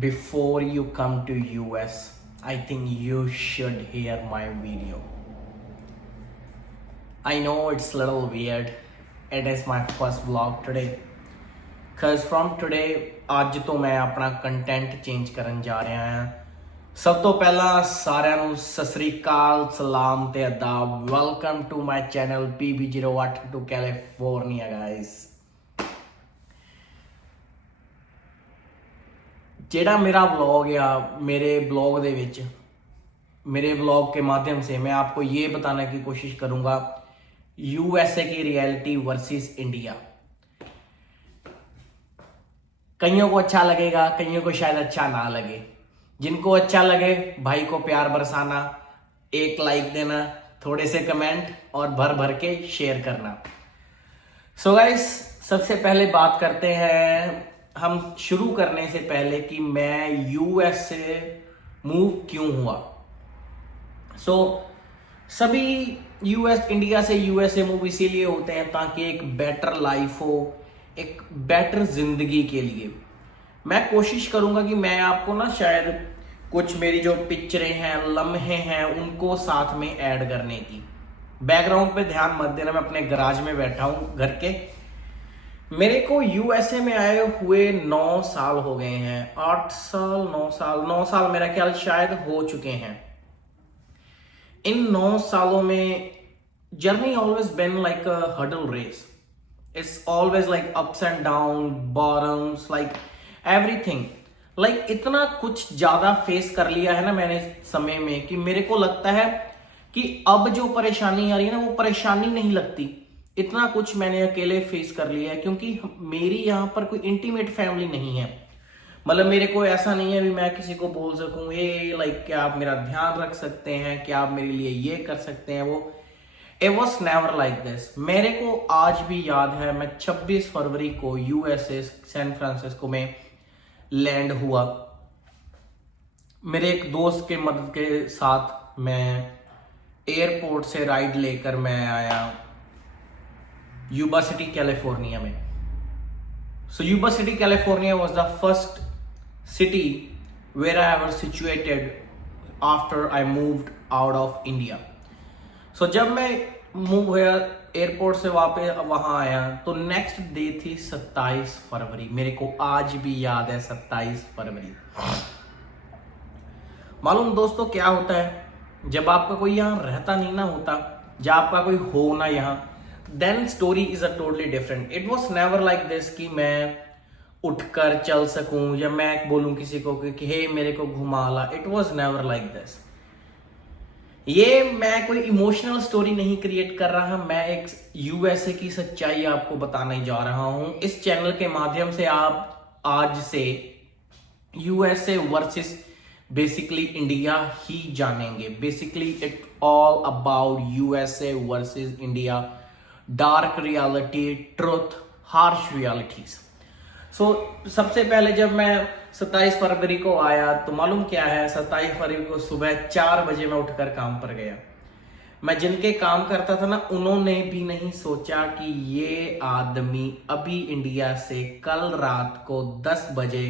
Before you come to US, I think you should hear my video. I know it's a little weird. It is my first vlog today. Cause from today ਅੱਜ ਤੋਂ ਮੈਂ ਆਪਣਾ content change ਕਰਨ ਜਾ ਰਿਹਾ ਹਾਂ। ਸਭ ਤੋਂ ਪਹਿਲਾਂ ਸਾਰਿਆਂ ਨੂੰ ਸਤਿ ਸ੍ਰੀ ਅਕਾਲ, ਸਲਾਮ ਤੇ ਅਦਾਬ। Welcome to my channel PB08 to California guys. ਜਿਹੜਾ मेरा व्लॉग या मेरे ब्लॉग ਦੇ ਵਿੱਚ मेरे व्लॉग के माध्यम से मैं आपको ये बताने की कोशिश करूंगा USA की रियलिटी वर्सेस इंडिया। कईयों को अच्छा लगेगा, कईयों को शायद अच्छा ना लगे। जिनको अच्छा लगे भाई को प्यार बरसाना, एक लाइक देना, थोड़े से कमेंट और भर भर के शेयर करना। सो गाइस, सबसे पहले बात करते हैं हम शुरू करने से पहले कि मैं यूएस से मूव क्यों हुआ। सो सभी यूएस इंडिया से यूएसए मूव इसीलिए होते हैं ताकि एक बेटर लाइफ हो, एक बेटर जिंदगी के लिए। मैं कोशिश करूंगा कि मैं आपको ना शायद कुछ मेरी जो पिक्चरें हैं, लम्हे हैं, उनको साथ में ऐड करने की। बैकग्राउंड पे ध्यान मत देना, मैं अपने गराज में बैठा हूं घर के। मेरे को यूएसए में आए हुए 9 साल हो गए हैं, 8 साल 9 साल मेरा ख्याल शायद हो चुके हैं। इन 9 सालों में journey always been like a hurdle race. It's always like ups and down, bottoms, like everything. Like इतना कुछ ज्यादा फेस कर लिया है ना मैंने समय में कि मेरे को लगता है कि अब जो परेशानी आ रही है ना वो परेशानी नहीं लगती। इतना कुछ मैंने अकेले फेस कर लिया है क्योंकि मेरी यहाँ पर कोई इंटीमेट फैमिली नहीं है। मतलब मेरे को ऐसा नहीं है भी मैं किसी को बोल सकूं हे लाइक क्या आप मेरा ध्यान रख सकते हैं, क्या आप मेरे लिए ये कर सकते हैं, वो it was never like this. मेरे को आज भी याद है मैं 26 फरवरी को यूएसए सैन फ्रांसिस्को में लैंड हुआ। मेरे एक दोस्त के मदद के साथ मैं एयरपोर्ट से राइड लेकर मैं आया Yuba City, California में। So Yuba City, California was the first city where I was situated after I moved out of India. So जब मैं मूव हुआ एयरपोर्ट से वापस वहां आया तो नेक्स्ट डे थी 27 फरवरी। मेरे को आज भी याद है 27 फरवरी। मालूम दोस्तों क्या होता है जब आपका कोई यहाँ रहता नहीं ना होता, जब आपका कोई हो ना यहाँ, then story is a totally different. It was never like this कि मैं उठकर चल सकूं या मैं बोलूं किसी को कि हे मेरे को घुमा ला। It was never like this. ये मैं कोई इमोशनल स्टोरी नहीं क्रिएट कर रहा, मैं एक यूएसए की सच्चाई आपको बताने जा रहा हूं। इस चैनल के माध्यम से आप आज से यूएसए वर्सेस बेसिकली इंडिया ही जानेंगे। Basically it all about USA versus India, dark reality, truth, harsh realities. So सबसे पहले जब मैं 27 फरवरी को आया तो मालूम क्या है, 27 फरवरी को सुबह 4 बजे मैं उठकर काम पर गया। मैं जिनके काम करता था ना उन्होंने भी नहीं सोचा कि ये आदमी अभी इंडिया से कल रात को 10 बजे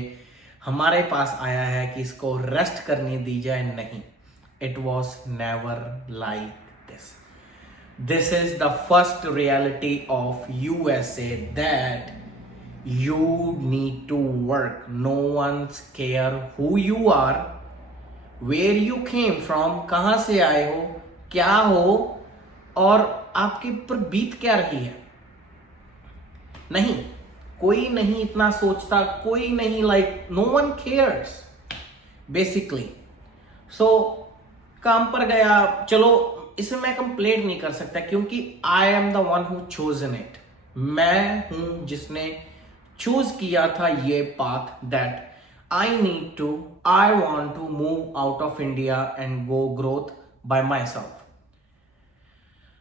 हमारे पास आया है कि इसको रेस्ट करने दी जाए। नहीं, it was never like this. This is the first reality of USA that you need to work. No one's care who you are, where you came from, कहाँ से आए हो, क्या हो और आपके ऊपर बीत क्या रही है। नहीं, कोई नहीं इतना सोचता, कोई नहीं, like no one cares basically. So काम पर गया, चलो इसमें मैं कंप्लेंट नहीं कर सकता क्योंकि I am the one who chosen it. मैं हूं जिसने चूज किया था ये path that I need to, I want to move out of India and go growth by myself.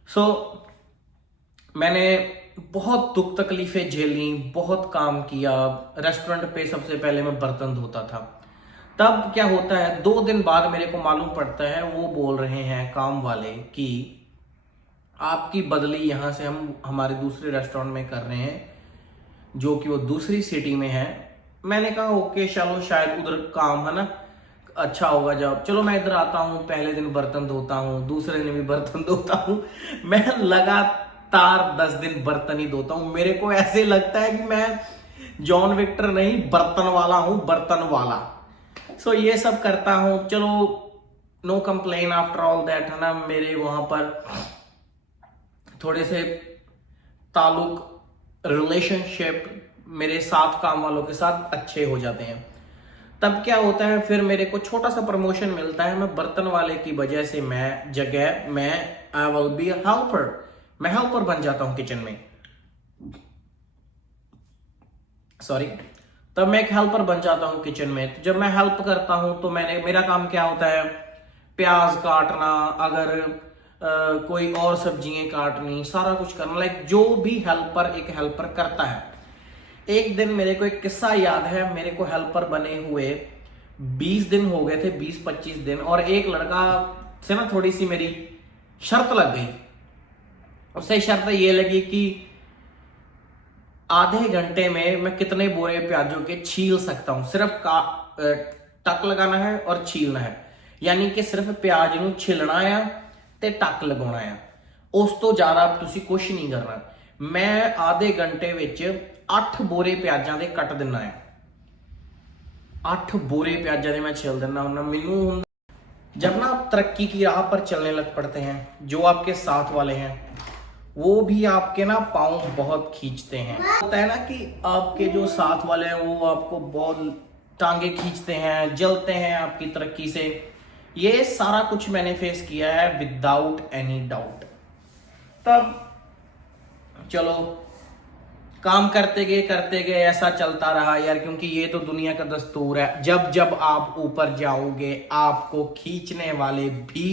So मैंने बहुत दुख तकलीफें झेली, बहुत काम किया। रेस्टोरेंट पे सबसे पहले मैं बर्तन धोता था। तब क्या होता है 2 दिन बाद मेरे को मालूम पड़ता है, वो बोल रहे हैं काम वाले कि आपकी बदली यहाँ से हम हमारे दूसरे रेस्टोरेंट में कर रहे हैं जो कि वो दूसरी सिटी में है। मैंने कहा ओके चलो शायद उधर काम है ना अच्छा होगा जब, चलो मैं इधर आता हूँ, पहले दिन बर्तन धोता हूँ, दूसरे दिन भी बर्तन धोता हूँ, मैं लगातार 10 दिन बर्तन ही धोता हूँ। मेरे को ऐसे लगता है कि मैं जॉन विक्टर नहीं बर्तन वाला हूँ, बर्तन वाला। सो ये सब करता हूँ, चलो no complain after all that, है ना। मेरे वहां पर थोड़े से ताल्लुक, रिलेशनशिप मेरे साथ काम वालों के साथ अच्छे हो जाते हैं। तब क्या होता है, फिर मेरे को छोटा सा प्रमोशन मिलता है। मैं बर्तन वाले की वजह से मैं आई विल बी हेल्पर, मैं हेल्पर बन जाता हूं किचन में, सॉरी। तब मैं एक हेल्पर बन जाता हूं किचन में। तो जब मैं हेल्प करता हूं तो मेरा काम क्या होता है, प्याज काटना, अगर कोई और सब्जियां काटनी, सारा कुछ करना, लाइक जो भी एक हेल्पर करता है। एक दिन मेरे को एक किस्सा याद है, मेरे को हेल्पर बने हुए 20 दिन हो गए थे, 20-25 दिन, और एक लड़का से ना थोड़ी सी मेरी शर्त लग गई। उससे शर्त ये लगी कि आधे घंटे में मैं कितने बोरे प्याजों के छील सकता हूं, सिर्फ टक लगाना है और छीलना है, यानी कि सिर्फ प्याज नूं छिलना है ते टक लगाना है, उस तो ज्यादा तुसी कुछ नहीं करना। मैं आधे घंटे विच 8 बोरे प्याजां दे कट दिना है, 8 बोरे प्याजां दे मैं छिल दिना हूं। मैनू जब ना आप तरक्की की राह पर चलने लग पड़ते हैं, जो आपके साथ वाले हैं वो भी आपके ना पाँव बहुत खींचते हैं। होता है ना कि आपके जो साथ वाले हैं वो आपको बहुत टांगे खींचते हैं, जलते हैं आपकी तरक्की से। ये सारा कुछ मैंने फेस किया है विदाउट एनी डाउट। तब चलो काम करते गए ऐसा चलता रहा यार, क्योंकि ये तो दुनिया का दस्तूर है। जब जब आप ऊपर जाओगे आपको खींचने वाले भी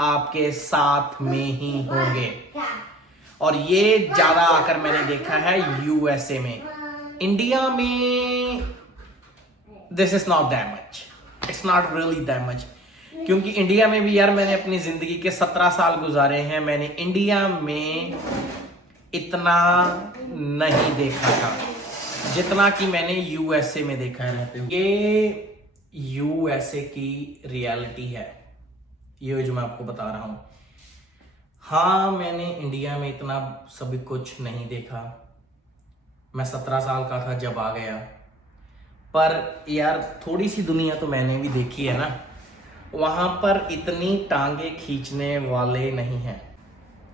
आपके साथ में ही होंगे, और ये ज्यादा आकर मैंने देखा है यूएसए में। इंडिया में this is not that much, it's not really that much, क्योंकि इंडिया में भी यार मैंने अपनी जिंदगी के 17 साल गुजारे हैं, मैंने इंडिया में इतना नहीं देखा था जितना कि मैंने यूएसए में देखा है रहते हुए। ये यूएसए की रियलिटी है, ये जो मैं आपको बता रहा हूं। हाँ, मैंने इंडिया में इतना सभी कुछ नहीं देखा, मैं 17 साल का था जब आ गया, पर यार थोड़ी सी दुनिया तो मैंने भी देखी है ना। वहां पर इतनी टांगे खींचने वाले नहीं हैं।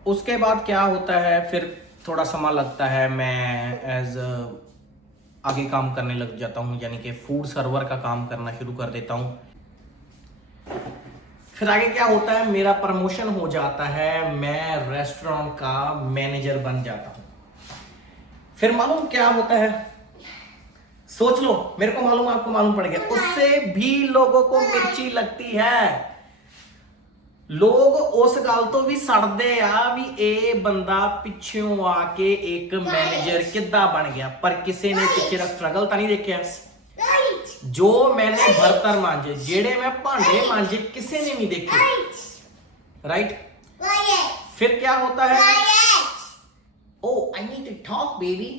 उसके बाद क्या होता है, फिर थोड़ा समय लगता है, मैं आगे काम करने लग जाता हूँ, यानी कि फूड सर्वर का काम करना शुरू कर देता हूँ। फिर आगे क्या होता है, मेरा प्रमोशन हो जाता है, मैं रेस्टोरेंट का मैनेजर बन जाता हूँ। फिर मालूम क्या होता है, सोच लो, मेरे को मालूम आपको मालूम पड़ गया, उससे भी लोगों को मिर्ची लगती है। लोग उस गल तो भी सड़दे आ भी ए बंदा पिछों आके एक मैनेजर किद्दां बन गया, पर किसी ने पिछे दा स्ट्रगल तो नहीं देखा। जो मैंने बर्तन मांजे, जेड़े मैं भांडे मांजे, किसी ने नहीं देखे, राइट। फिर क्या होता है, oh I need to talk baby,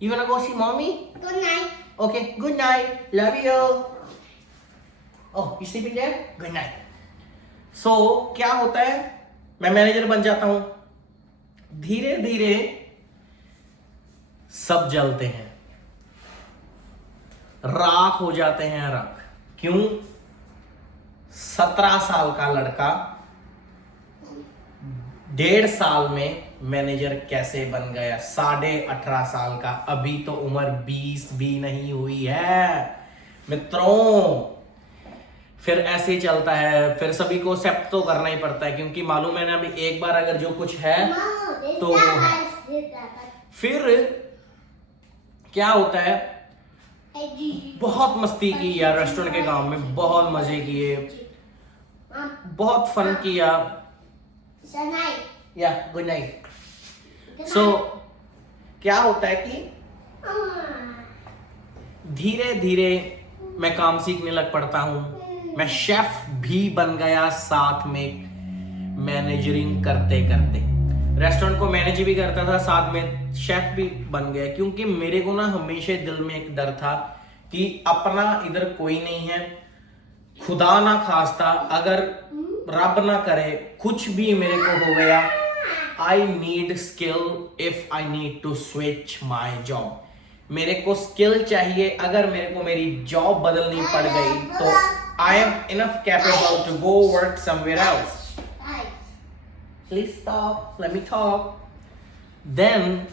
you wanna go see mommy? Good night. Okay, good night, love you. Oh, you sleeping there? Good night. So क्या होता है, मैं मैनेजर बन जाता हूं, धीरे धीरे सब जलते हैं, राख हो जाते हैं राख। क्यों? 17 साल का लड़का 1.5 साल में मैनेजर कैसे बन गया, 18.5 साल का, अभी तो उम्र 20 भी नहीं हुई है मित्रों। फिर ऐसे ही चलता है, फिर सभी को एक्सेप्ट तो करना ही पड़ता है, क्योंकि मालूम है ना अभी एक बार अगर जो कुछ है तो वो है। फिर क्या होता है, बहुत मस्ती की यार रेस्टोरेंट के काम में, बहुत मजे किए, बहुत फन किया। या गुड नाइट। सो क्या होता है कि धीरे धीरे मैं काम सीखने लग पड़ता हूं, मैं शेफ भी बन गया, साथ में मैनेजरिंग करते करते रेस्टोरेंट को मैनेज भी करता था, साथ में शेफ भी बन गया, क्योंकि मेरे को ना हमेशा दिल में एक डर था कि अपना इधर कोई नहीं है, खुदा ना खास्ता अगर रब ना करे कुछ भी मेरे को हो गया, I need skill if I need to switch my job. मेरे को स्किल चाहिए, अगर मेरे को मेरी जॉब बदलनी पड़ गई तो I am enough capable to go work somewhere else. Please stop, let me talk. Then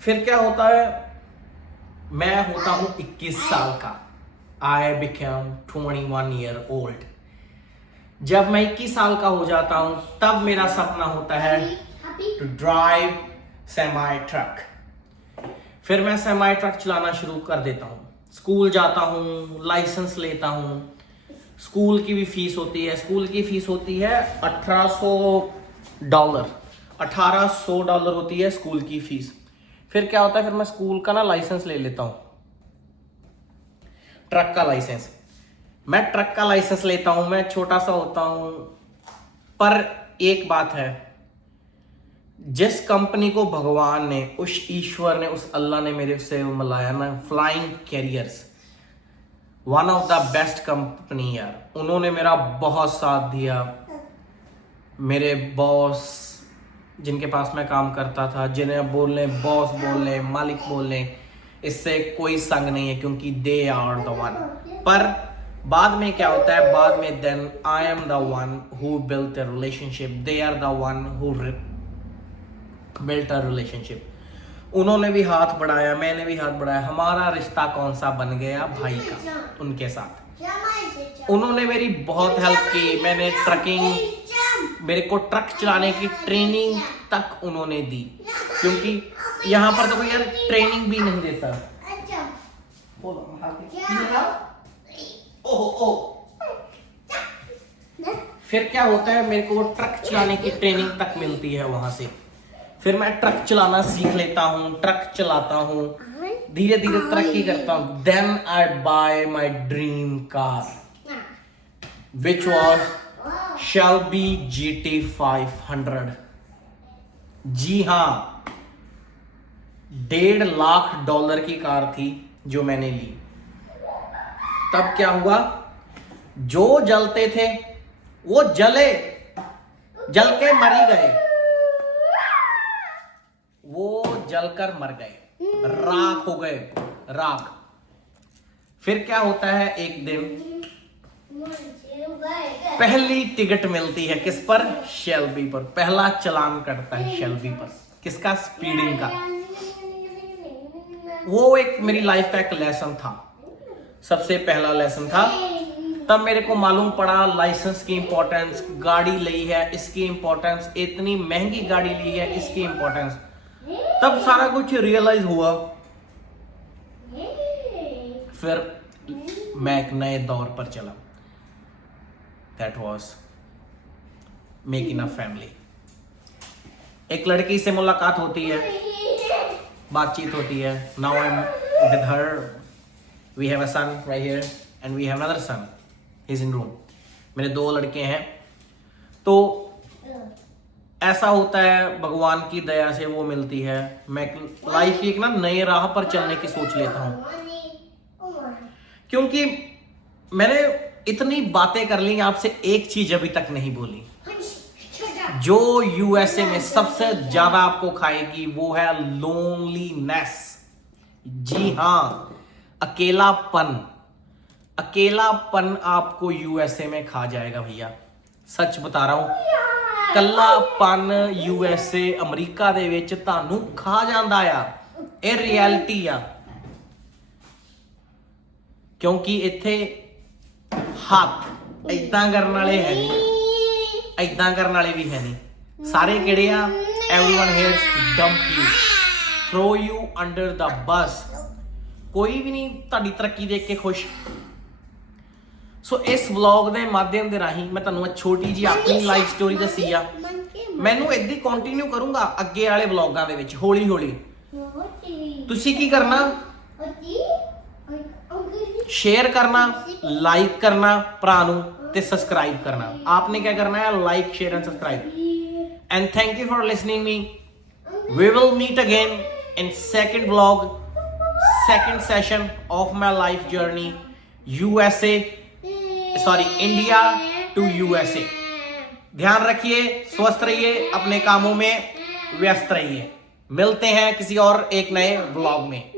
फिर क्या होता है, मैं होता हूं 21 साल का, आई बिकम 21 ईयर ओल्ड। जब मैं 21 साल का हो जाता हूं तब मेरा सपना होता है टू ड्राइव सेमी ट्रक। फिर मैं सेमी ट्रक चलाना शुरू कर देता हूँ, स्कूल जाता हूँ, लाइसेंस लेता हूँ। स्कूल की भी फीस होती है, स्कूल की फीस होती है $1800, $1800 होती है स्कूल की फीस। फिर क्या होता है, फिर मैं स्कूल का ना लाइसेंस ले लेता हूँ, ट्रक का लाइसेंस। मैं ट्रक का लाइसेंस लेता हूँ, मैं छोटा सा होता हूँ, पर एक बात है, जिस कंपनी को भगवान ने, उस ईश्वर ने, उस अल्लाह ने मेरे से मिलाया ना, flying carriers, one of the best company यार, उन्होंने मेरा बहुत साथ दिया। मेरे बॉस जिनके पास मैं काम करता था, जिन्हें बोल लें बॉस, बोल लें मालिक, बोल लें, इससे कोई संग नहीं है, क्योंकि दे आर द वन। पर बाद में क्या होता है, बाद में then I am the one who built a relationship, they are the one who built a relationship. उन्होंने भी हाथ बढ़ाया, मैंने भी हाथ बढ़ाया, हमारा रिश्ता कौन सा बन गया भाई का उनके साथ। उन्होंने मेरी बहुत हेल्प की, मैंने ट्रकिंग, मेरे को ट्रक चलाने की ट्रेनिंग तक उन्होंने दी, क्योंकि यहाँ पर तो कोई यार ट्रेनिंग भी नहीं देता। फिर क्या होता है, मेरे को ट्रक चलाने की ट्रेनिंग तक मिलती है वहां से। फिर मैं ट्रक चलाना सीख लेता हूँ, ट्रक चलाता हूँ, धीरे धीरे तरक्की करता हूँ। Then I buy my dream car which was Shelby GT 500। जी हाँ, $1.5 लाख की कार थी जो मैंने ली। तब क्या हुआ, जो जलते थे वो जल के मरी गए, वो जलकर मर गए, राख हो गए, राख। फिर क्या होता है, एक दिन पहली टिकट मिलती है किस पर, शेल्बी पर। पहला चलान कटता है शेल्बी पर, किसका, स्पीडिंग का। वो एक मेरी लाइफ का एक लेसन था, सबसे पहला लेसन था। तब मेरे को मालूम पड़ा लाइसेंस की इंपॉर्टेंस, गाड़ी ली है इसकी इंपॉर्टेंस, इतनी महंगी गाड़ी ली है इसकी इंपॉर्टेंस। तब सारा कुछ रियलाइज हुआ। फिर मैं एक नए दौर पर चला, that was making a family. एक लड़की से मुलाकात होती है, बातचीत होती है। Now I am with her, we have a son right here and we have another son, he is in room. मेरे 2 लड़के हैं। तो ऐसा होता है, भगवान की दया से वो मिलती है। मैं लाइफ की एक ना नए राह पर चलने की सोच लेता हूं, क्योंकि मैंने इतनी बातें कर ली, आपसे एक चीज अभी तक नहीं बोली जो यूएसए में सबसे ज्यादा आपको खाएगी, वो है लोनलीनेस। जी हाँ, अकेलापन। अकेलापन आपको यूएसए में खा जाएगा भैया, सच बता रहा हूं। ਕੱਲਾਪਨ यूएसए अमरीका ਦੇ ਵਿੱਚ ਤੁਹਾਨੂੰ ਖਾ ਜਾਂਦਾ ਆ, ਇਹ ਰਿਐਲਿਟੀ ਆ। ਕਿਉਂਕਿ ਇੱਥੇ ਹੱਥ ਇਦਾਂ ਕਰਨ ਵਾਲੇ ਹੈ ਨਹੀਂ, ਇਦਾਂ ਕਰਨ ਵਾਲੇ ਵੀ ਹੈ ਨਹੀਂ। ਸਾਰੇ ਕਿਹੜੇ ਆ, everyone here's to dump you, throw you under the bus. कोई भी नहीं ਤੁਹਾਡੀ ਤਰੱਕੀ ਦੇਖ ਕੇ ਖੁਸ਼। ਸੋ ਇਸ ਵਲੌਗ ਦੇ ਮਾਧਿਅਮ ਦੇ ਰਾਹੀਂ ਮੈਂ ਤੁਹਾਨੂੰ ਛੋਟੀ ਜੀ ਆਪਣੀ ਲਾਈਫ ਸਟੋਰੀ ਦੱਸੀ ਆ। ਮੈਨੂੰ ਇਦਾਂ ਹੀ ਕੰਟੀਨਿਊ ਕਰੂੰਗਾ ਅੱਗੇ ਵਾਲੇ ਵਲੌਗਾਂ ਦੇ ਵਿੱਚ, ਹੌਲੀ ਹੌਲੀ। ਤੁਸੀਂ ਕੀ ਕਰਨਾ, शेयर करना, लाइक करना भरा नूं ते सब्सक्राइब करना। आपने क्या करना है, like share and subscribe. And thank you for listening me. We will meet again in second vlog, second session of my life journey, India to USA. ध्यान रखिए, स्वस्थ रहिए, अपने कामों में व्यस्त रहिए. मिलते हैं किसी और एक नए व्लॉग में.